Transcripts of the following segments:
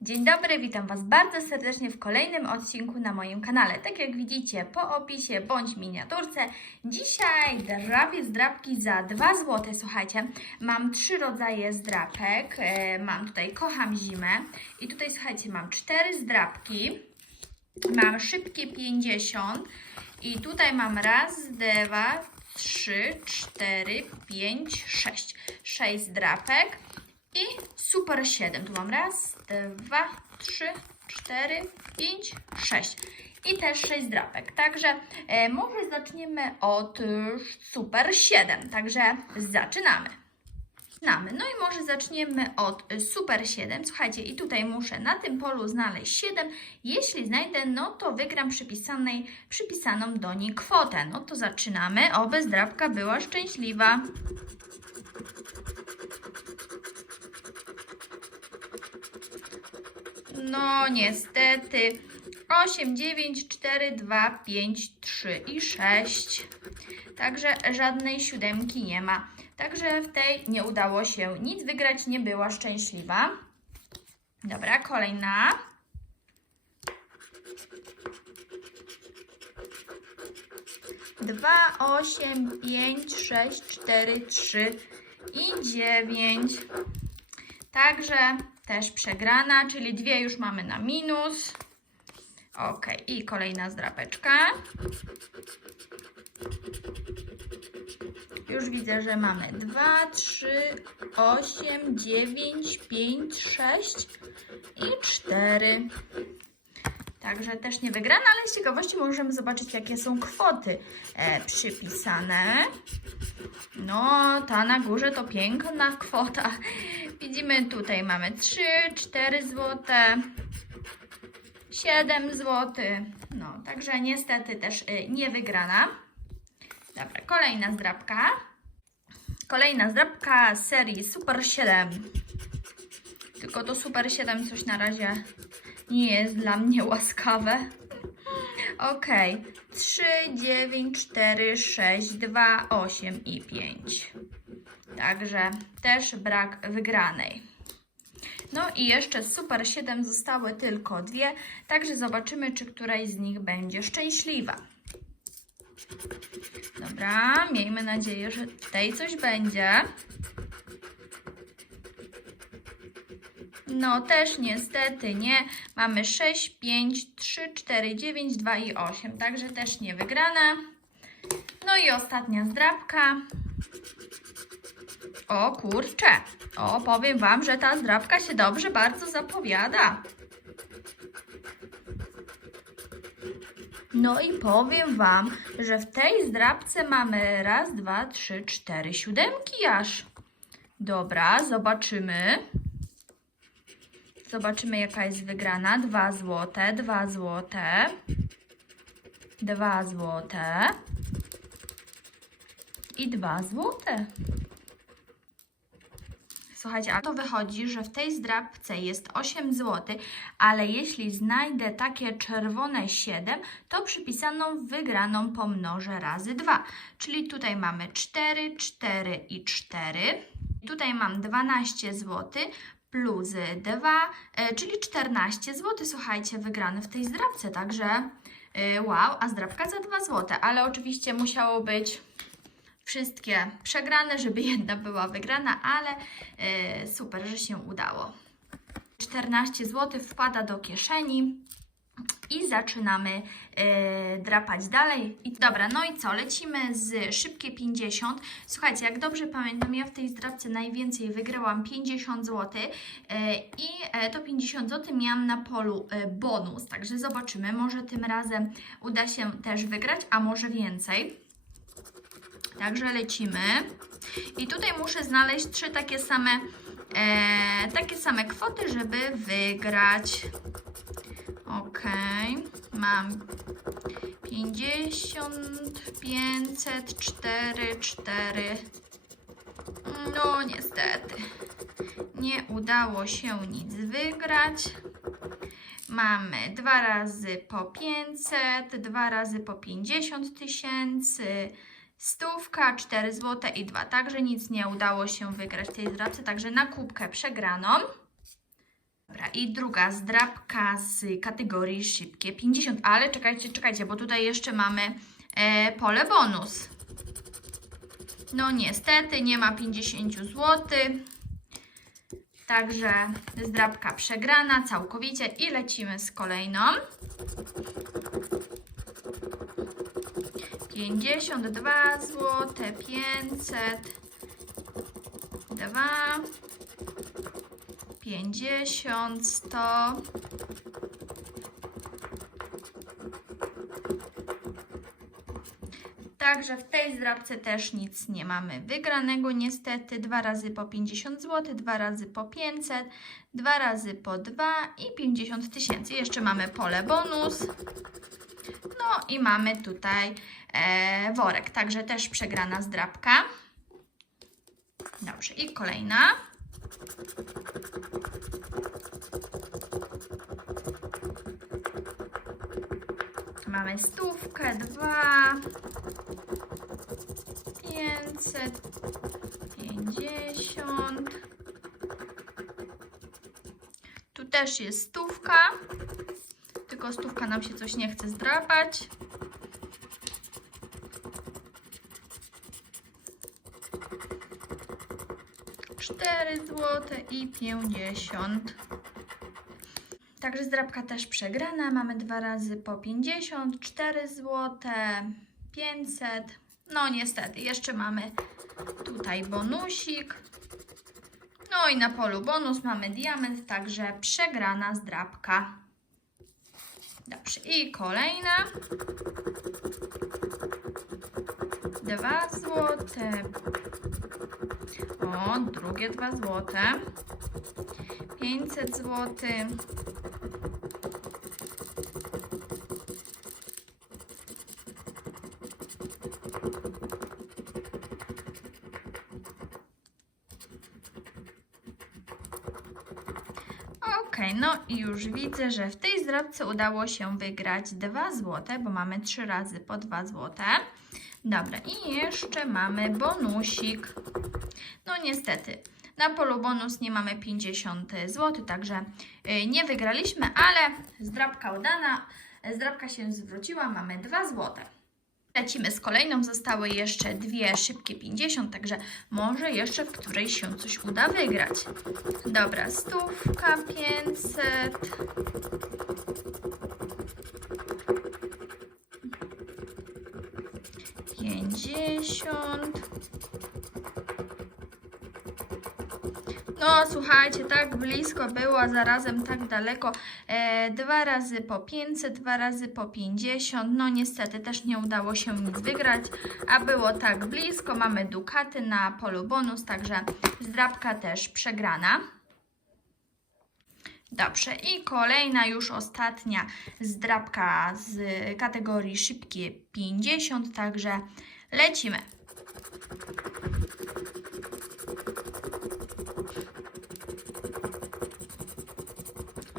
Dzień dobry, witam Was bardzo serdecznie w kolejnym odcinku na moim kanale. Tak jak widzicie po opisie bądź miniaturce, dzisiaj drapię zdrapki za 2 zł. Słuchajcie, mam trzy rodzaje zdrapek. E, Mam tutaj Kocham Zimę i tutaj słuchajcie, mam cztery zdrapki. Mam szybkie 50 i tutaj mam raz, dwa, trzy, cztery, pięć, sześć. Sześć drapek. I super 7. Tu mam raz, dwa, trzy, cztery, pięć, sześć. I też 6 drapek. Także e, może zaczniemy od e, super 7. Także zaczynamy. Zaczynamy. No i może zaczniemy od e, super 7. Słuchajcie, i tutaj muszę na tym polu znaleźć 7. Jeśli znajdę, no to wygram przypisanej, przypisaną do niej kwotę. No to zaczynamy. Oby zdrapka była szczęśliwa. No niestety 8, 9, 4, 2, 5, 3 i 6. Także żadnej siódemki nie ma. Także w tej nie udało się nic wygrać, nie była szczęśliwa. Dobra, kolejna. Dwa, osiem, pięć, sześć, cztery, trzy i dziewięć. Także też przegrana, czyli dwie już mamy na minus. Ok, i kolejna zdrapeczka. Już widzę, że mamy 2, 3, 8, 9, 5, 6 i 4. Także też nie wygrana, ale z ciekawości możemy zobaczyć, jakie są kwoty e, przypisane. No, ta na górze to piękna kwota. Widzimy tutaj mamy 3, 4 złote, 7 zł. No, także niestety też y, nie wygrana. Dobra, kolejna zdrabka. Kolejna zdrabka serii Super 7. Tylko to Super 7 coś na razie nie jest dla mnie łaskawe. Ok, 3, 9, 4, 6, 2, 8 i 5. Także też brak wygranej. No i jeszcze Super 7 zostały tylko dwie, także zobaczymy, czy któraś z nich będzie szczęśliwa. Dobra, miejmy nadzieję, że tej coś będzie. No też niestety nie. Mamy 6, 5, 3, 4, 9, 2 i 8, także też nie wygrana. No i ostatnia zdrabka. O kurczę, o powiem Wam, że ta zdrabka się dobrze bardzo zapowiada. No i powiem Wam, że w tej zdrabce mamy raz, dwa, trzy, cztery siódemki aż. Dobra, zobaczymy. Zobaczymy jaka jest wygrana. Dwa złote, dwa złote. Dwa złote. I dwa złote. Słuchajcie, a to wychodzi, że w tej zdrabce jest 8 zł, ale jeśli znajdę takie czerwone 7, to przypisaną wygraną pomnożę razy 2. Czyli tutaj mamy 4, 4 i 4. Tutaj mam 12 zł plus 2, e, czyli 14 zł. Słuchajcie, wygrany w tej zdrabce, także e, wow, a zdrabka za 2 zł, ale oczywiście musiało być wszystkie przegrane, żeby jedna była wygrana, ale e, super, że się udało. 14 zł wpada do kieszeni i zaczynamy e, drapać dalej. I dobra, no i co? Lecimy z szybkie 50. Słuchajcie, jak dobrze pamiętam, ja w tej zdrapce najwięcej wygrałam 50 zł e, i e, to 50 zł miałam na polu e, bonus, także zobaczymy, może tym razem uda się też wygrać, a może więcej. Także lecimy. I tutaj muszę znaleźć trzy takie same, e, takie same kwoty, żeby wygrać. Ok, mam 50, 500, 4, 4. No niestety, nie udało się nic wygrać. Mamy dwa razy po 500, dwa razy po 50 tysięcy, stówka, 4 zł i 2. Także nic nie udało się wygrać w tej zdrabce, także na kubkę przegraną. Dobra, i druga zdrabka z kategorii szybkie 50. Ale czekajcie, czekajcie, bo tutaj jeszcze mamy e, pole bonus. No niestety nie ma 50 zł. Także zdrabka przegrana całkowicie i lecimy z kolejną. 52 zł, 500, 2, 50, 100. Także w tej zdrabce też nic nie mamy wygranego niestety. Dwa razy po 50 zł, dwa razy po 500, dwa razy po 2 i 50 tysięcy. Jeszcze mamy pole bonus. No i mamy tutaj e, worek, także też przegrana zdrabka. Dobrze, i kolejna. Mamy stówkę, dwa, pięćset, pięćdziesiąt. Tu też jest stówka, tylko stówka nam się coś nie chce zdrapać. Cztery złote i pięćdziesiąt. Także zdrabka też przegrana. Mamy dwa razy po 50, 4 zł, 500. No niestety, jeszcze mamy tutaj bonusik. No i na polu bonus mamy diament, także przegrana zdrabka. Dobrze, i kolejna. 2 złote. O, drugie 2 złote. 500 złotych. Ok, no i już widzę, że w tej zdrabce udało się wygrać 2 zł, bo mamy 3 razy po 2 zł. Dobra, i jeszcze mamy bonusik. No niestety, na polu bonus nie mamy 50 zł, także y, nie wygraliśmy, ale zdrabka udana, zdrabka się zwróciła, mamy 2 zł. Lecimy z kolejną, zostały jeszcze dwie szybkie 50, także może jeszcze w którejś się coś uda wygrać. Dobra, stówka, 500. Pięćdziesiąt. No, słuchajcie, tak blisko było, a zarazem tak daleko. E, dwa razy po 500, dwa razy po 50. No, niestety też nie udało się nic wygrać, a było tak blisko. Mamy dukaty na polu bonus, także zdrabka też przegrana. Dobrze, i kolejna, już ostatnia zdrabka z kategorii szybkie 50, także lecimy.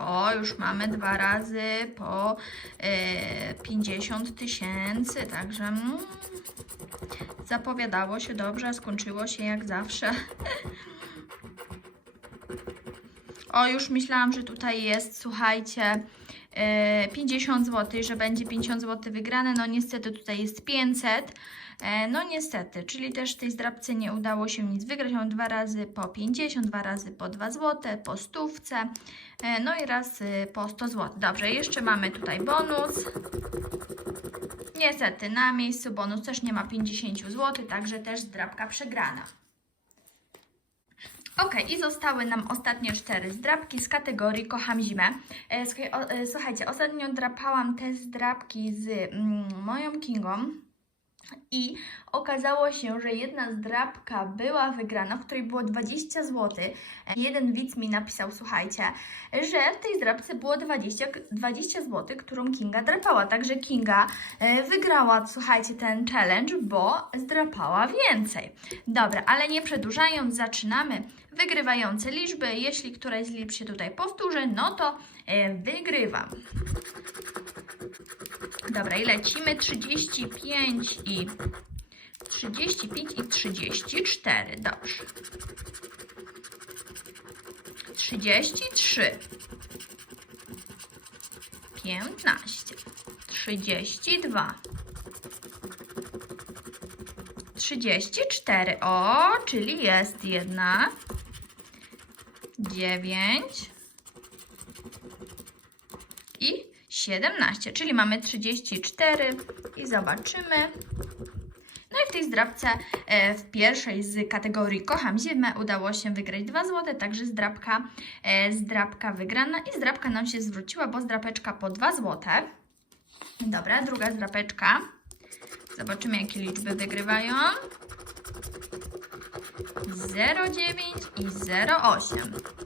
O, już mamy dwa razy po e, 50 tysięcy, także mm, zapowiadało się dobrze, a skończyło się jak zawsze. O, już myślałam, że tutaj jest, słuchajcie, e, 50 zł, że będzie 50 zł wygrane. No niestety tutaj jest 500. E, No niestety, czyli też tej zdrabce nie udało się nic wygrać. Mam dwa razy po 50, dwa razy po 2 zł, po stówce, e, no i raz y, po 100 zł. Dobrze, jeszcze mamy tutaj bonus. Niestety, na miejscu bonus też nie ma 50 zł, także też zdrabka przegrana. Ok, i zostały nam ostatnie cztery zdrabki z kategorii Kocham zimę. E, słuchajcie, ostatnio drapałam te zdrabki z mm, moją Kingą. I okazało się, że jedna zdrabka była wygrana, w której było 20 zł. Jeden widz mi napisał, słuchajcie, że w tej zdrabce było 20, 20 zł, którą Kinga drapała. Także Kinga e, wygrała, słuchajcie, ten challenge, bo zdrapała więcej. Dobra, ale nie przedłużając, zaczynamy. Wygrywające liczby. Jeśli któraś z liczb się tutaj powtórzy, no to e, wygrywam. Dobra, i lecimy 35 i 35 i 34. Dobrze. 33, 15, 32, 34. O, czyli jest jedna. 9 i 17, czyli mamy 34 i zobaczymy. No i w tej zdrabce e, w pierwszej z kategorii Kocham Zimę udało się wygrać 2 zł, także zdrabka, e, zdrabka wygrana i zdrabka nam się zwróciła, bo zdrapeczka po 2 zł. Dobra, druga zdrapeczka. Zobaczymy jakie liczby wygrywają. 0,9 i 0,8.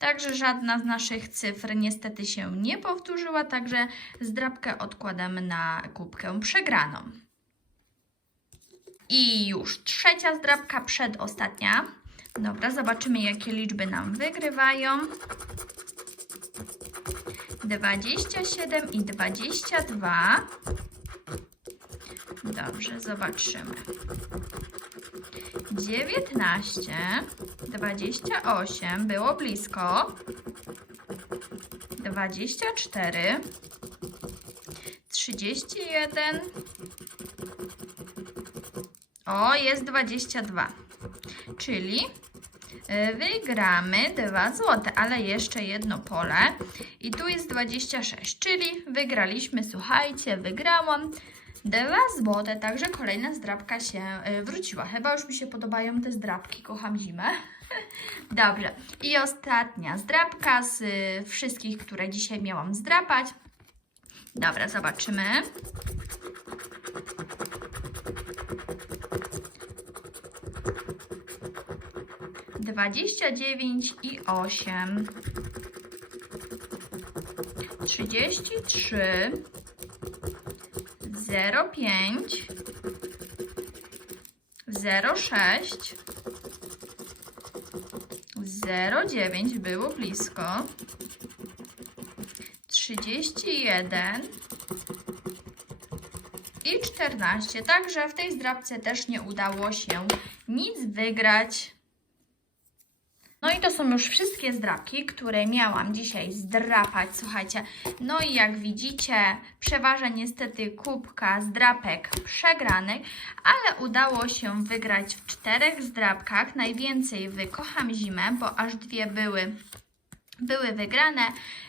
Także żadna z naszych cyfr niestety się nie powtórzyła, także zdrabkę odkładamy na kubkę przegraną. I już trzecia zdrabka, przedostatnia. Dobra, zobaczymy jakie liczby nam wygrywają. 27 i 22. Dobrze, zobaczymy. 19, 28, było blisko. 24, 31. O, jest 22. Czyli y, wygramy 2 zł, ale jeszcze jedno pole. I tu jest 26, czyli wygraliśmy, słuchajcie, wygrałam 2 złote, także kolejna zdrabka się y, wróciła. Chyba już mi się podobają te zdrabki, kocham zimę. Dobrze, i ostatnia zdrabka z y, wszystkich, które dzisiaj miałam zdrapać. Dobra, zobaczymy. Dwadzieścia dziewięć i osiem. Trzydzieści trzy. 05 06 09 było blisko 31 i 14. Także w tej zdrabce też nie udało się nic wygrać. Są już wszystkie zdrapki, które miałam dzisiaj zdrapać, słuchajcie. No i jak widzicie, przeważa niestety kubka zdrapek przegranych, ale udało się wygrać w czterech zdrapkach. Najwięcej w Kocham Zimę, bo aż dwie były były wygrane.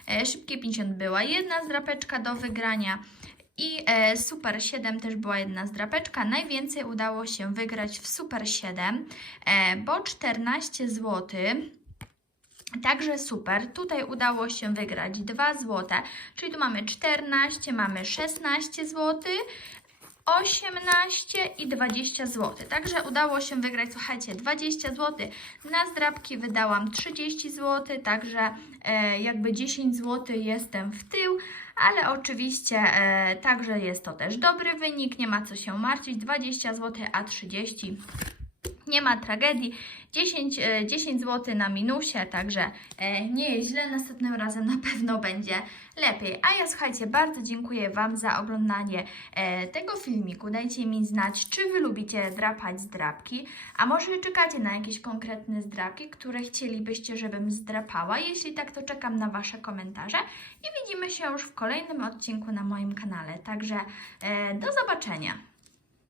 E, Szybkie 50 była jedna zdrapeczka do wygrania. I e, Super 7 też była jedna zdrapeczka. Najwięcej udało się wygrać w Super 7, e, bo 14 zł. Także super. Tutaj udało się wygrać 2 zł, czyli tu mamy 14, mamy 16 zł. 18 i 20 zł. Także udało się wygrać, słuchajcie, 20 zł. Na zdrabki wydałam 30 zł, także e, jakby 10 zł jestem w tył, ale oczywiście e, także jest to też dobry wynik, nie ma co się martwić. 20 zł, a 30 nie ma tragedii. 10, e, 10 zł na minusie, także e, nie jest źle. Następnym razem na pewno będzie lepiej. A ja słuchajcie, bardzo dziękuję Wam za oglądanie e, tego filmiku. Dajcie mi znać, czy Wy lubicie drapać zdrapki, a może czekacie na jakieś konkretne zdrapki, które chcielibyście, żebym zdrapała. Jeśli tak, to czekam na Wasze komentarze i widzimy się już w kolejnym odcinku na moim kanale. Także e, do zobaczenia.